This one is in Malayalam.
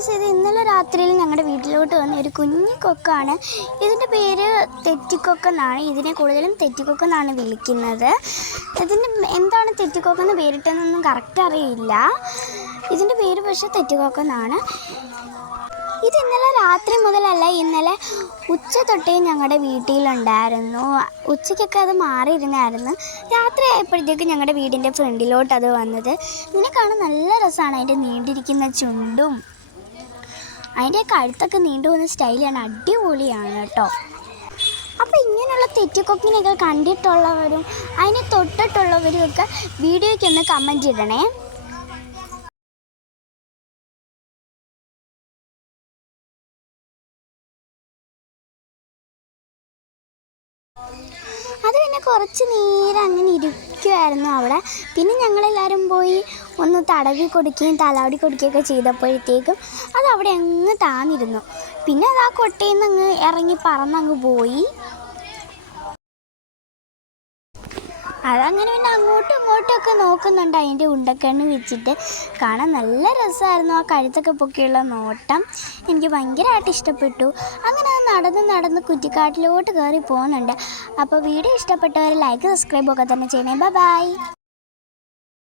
ഫ്രണ്ട്സ് ഇത് ഇന്നലെ രാത്രിയിൽ ഞങ്ങളുടെ വീട്ടിലോട്ട് വന്ന ഒരു കുഞ്ഞു കൊക്കാണ്. ഇതിന്റെ പേര് തെറ്റിക്കൊക്കെന്നാണ്. ഇതിനെ കൂടുതലും തെറ്റിക്കൊക്കെന്നാണ് വിളിക്കുന്നത്. ഇതിന്റെ എന്താണ് തെറ്റിക്കൊക്കെന്ന് പേരിട്ടതെന്നൊന്നും കറക്റ്റ് അറിയില്ല. ഇതിന്റെ പേര് പക്ഷേ തെറ്റിക്കൊക്കെന്നാണ്. ഇത് ഇന്നലെ രാത്രി മുതലല്ല ഇന്നലെ ഉച്ച തൊട്ടേ ഞങ്ങളുടെ വീട്ടിലുണ്ടായിരുന്നു. ഉച്ചയ്ക്കൊക്കെ അത് മാറിയിരുന്നായിരുന്നു. രാത്രി ആയപ്പോഴത്തേക്ക് ഞങ്ങളുടെ വീടിന്റെ ഫ്രണ്ടിലോട്ട് അത് വന്നത്. ഇതിനെ കാണാൻ നല്ല രസമാണ് അതിന്റെ നീണ്ടിരിക്കുന്ന ചുണ്ടും അതിന്റെ കഴുത്തൊക്കെ നീണ്ടു പോകുന്ന സ്റ്റൈലാണ് അടിപൊളിയാണ് കേട്ടോ. അപ്പോൾ ഇങ്ങനെയുള്ള തെറ്റിക്കൊക്കിനെയൊക്കെ കണ്ടിട്ടുള്ളവരും അതിനെ തൊട്ടിട്ടുള്ളവരും ഒക്കെ വീഡിയോയ്ക്ക് ഒന്ന് കമന്റ് ഇടണേ. അത് പിന്നെ കുറച്ച് നേരം അങ്ങനെ ഇരിക്കുമായിരുന്നു അവിടെ. പിന്നെ ഞങ്ങളെല്ലാവരും പോയി ഒന്ന് തടവി കൊടുക്കുകയും തലാടി കൊടുക്കുകയൊക്കെ ചെയ്തപ്പോഴത്തേക്കും അത് അവിടെ അങ്ങ് താന്നിരുന്നു. പിന്നെ അത് ആ കൊട്ടയിൽ നിന്ന് അങ്ങ് ഇറങ്ങി പറന്നങ്ങ് പോയി. അതങ്ങനെ പിന്നെ അങ്ങോട്ടും ഇങ്ങോട്ടുമൊക്കെ നോക്കുന്നുണ്ട് അതിന്റെ ഉണ്ടക്കണ്ണ് വെച്ചിട്ട്. കാണാൻ നല്ല രസമായിരുന്നു ആ കഴുത്തൊക്കെ പൊക്കിയുള്ള നോട്ടം. എനിക്ക് ഭയങ്കരമായിട്ട് ഇഷ്ടപ്പെട്ടു. അങ്ങനെ നടന്ന് നടന്ന് കുറ്റിക്കാട്ടിലോട്ട് കയറി പോകുന്നുണ്ട്. അപ്പോൾ വീഡിയോ ഇഷ്ടപ്പെട്ടവർ ലൈക്ക് സബ്സ്ക്രൈബ് ഒക്കെ തന്നെ ചെയ്യണേ. ബൈ